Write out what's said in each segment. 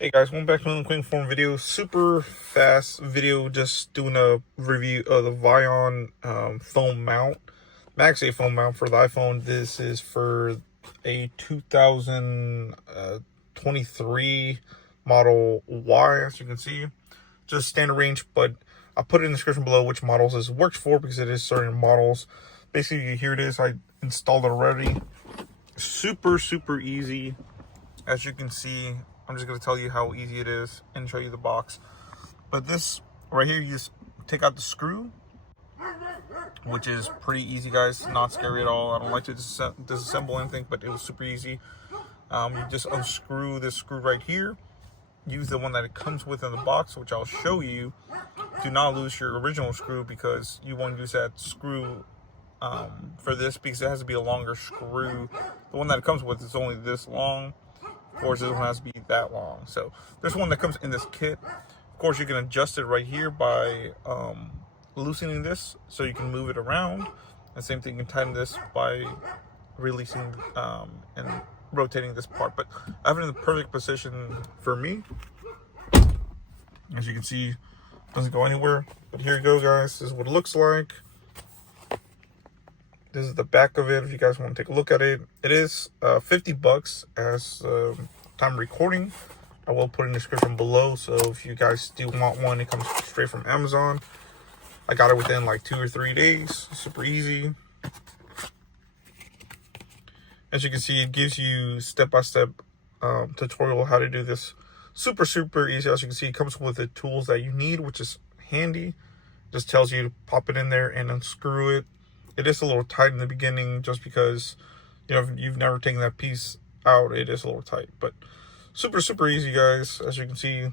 Hey guys, welcome back to another quick form video. Super fast video, just doing a review of the Vion phone mount, Magsafe phone mount for the iPhone. This is for a 2023 Model Y, as you can see. Just standard range, but I'll put it in the description below which models this works for because it is certain models. Basically, here it is. I installed it already. Super easy, as you can see. I'm just going to tell you how easy it is and show you the box. But this right here, you just take out the screw, which is pretty easy, guys. Not scary at all. I don't like to disassemble anything, but it was super easy. You just unscrew this screw right here. Use the one that it comes with in the box, which I'll show you. Do not lose your original screw because you won't use that screw for this because it has to be a longer screw. The one that it comes with is only this long. Of course, this one has to be that long. So there's one that comes in this kit. Of course, you can adjust it right here by loosening this so you can move it around. And same thing, you can tighten this by releasing and rotating this part. But I have it in the perfect position for me. As you can see, it doesn't go anywhere. But here you go, guys. This is what it looks like. This is the back of it if you guys want to take a look at it. It is $50 as time recording. I will put in the description below. So if you guys do want one, it comes straight from Amazon. I got it within like 2 or 3 days. Super easy. As you can see, it gives you step-by-step tutorial how to do this. Super easy. As you can see, it comes with the tools that you need, which is handy. Just tells you to pop it in there and unscrew it. It is a little tight in the beginning just because, you know, if you've never taken that piece out, it is a little tight. But super easy, guys. As you can see,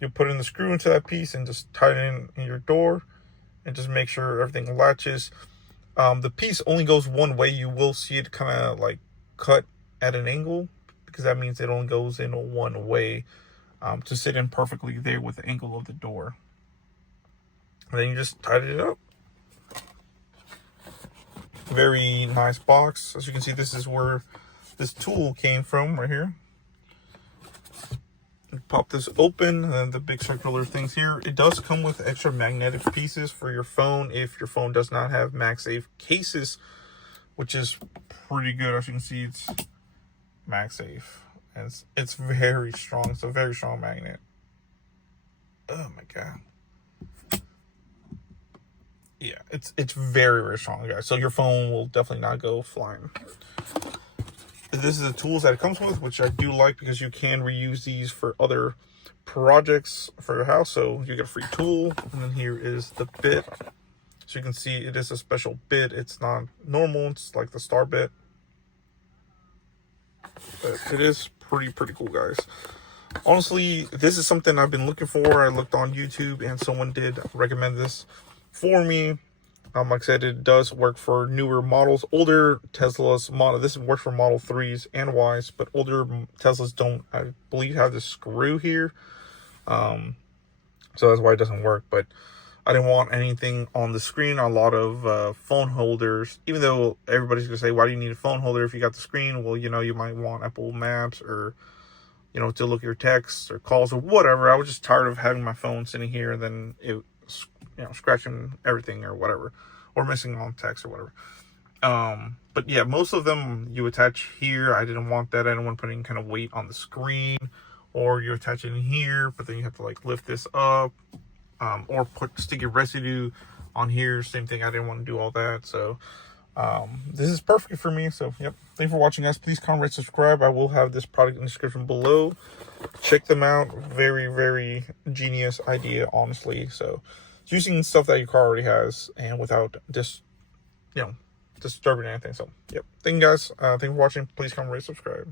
you put in the screw into that piece and just tighten in your door and just make sure everything latches. The piece only goes one way. You will see it kind of like cut at an angle because that means it only goes in one way to sit in perfectly there with the angle of the door. And then you just tighten it up. Very nice box. As you can see, this is where this tool came from right here. You pop this open and then the big circular things here. It does come with extra magnetic pieces for your phone if your phone does not have MagSafe cases, which is pretty good. As you can see, it's MagSafe and it's very strong. It's a very strong magnet. Oh my god. Yeah, it's very strong, guys. So your phone will definitely not go flying. This is the tools that it comes with, which I do like because you can reuse these for other projects for your house. So you get a free tool. And then here is the bit. So you can see it is a special bit. It's not normal. It's like the star bit. But it is pretty cool, guys. Honestly, this is something I've been looking for. I looked on YouTube and someone did recommend this for me. Like I said, it does work for newer models. Older Tesla's model, this works for Model 3s and Ys, but older Teslas don't, I believe, have this screw here. So that's why it doesn't work. But I didn't want anything on the screen. A lot of phone holders, even though everybody's gonna say, why do you need a phone holder if you got the screen? Well, you know, you might want Apple Maps or, you know, to look at your texts or calls or whatever. I was just tired of having my phone sitting here and then it, you know, scratching everything or whatever, or missing all text or whatever. But yeah, most of them you attach here. I didn't want that. I didn't want to put any kind of weight on the screen, or you attach it in here, but then you have to like lift this up, or put sticky residue on here. Same thing. I didn't want to do all that. So this is perfect for me. So yep, thanks for watching, guys. Please comment, rate, subscribe. I will have this product in the description below. Check them out. Very genius idea, honestly. So it's using stuff that your car already has and without just, you know, disturbing anything. So yep, thank you, guys. Thank you for watching. Please comment, rate, subscribe.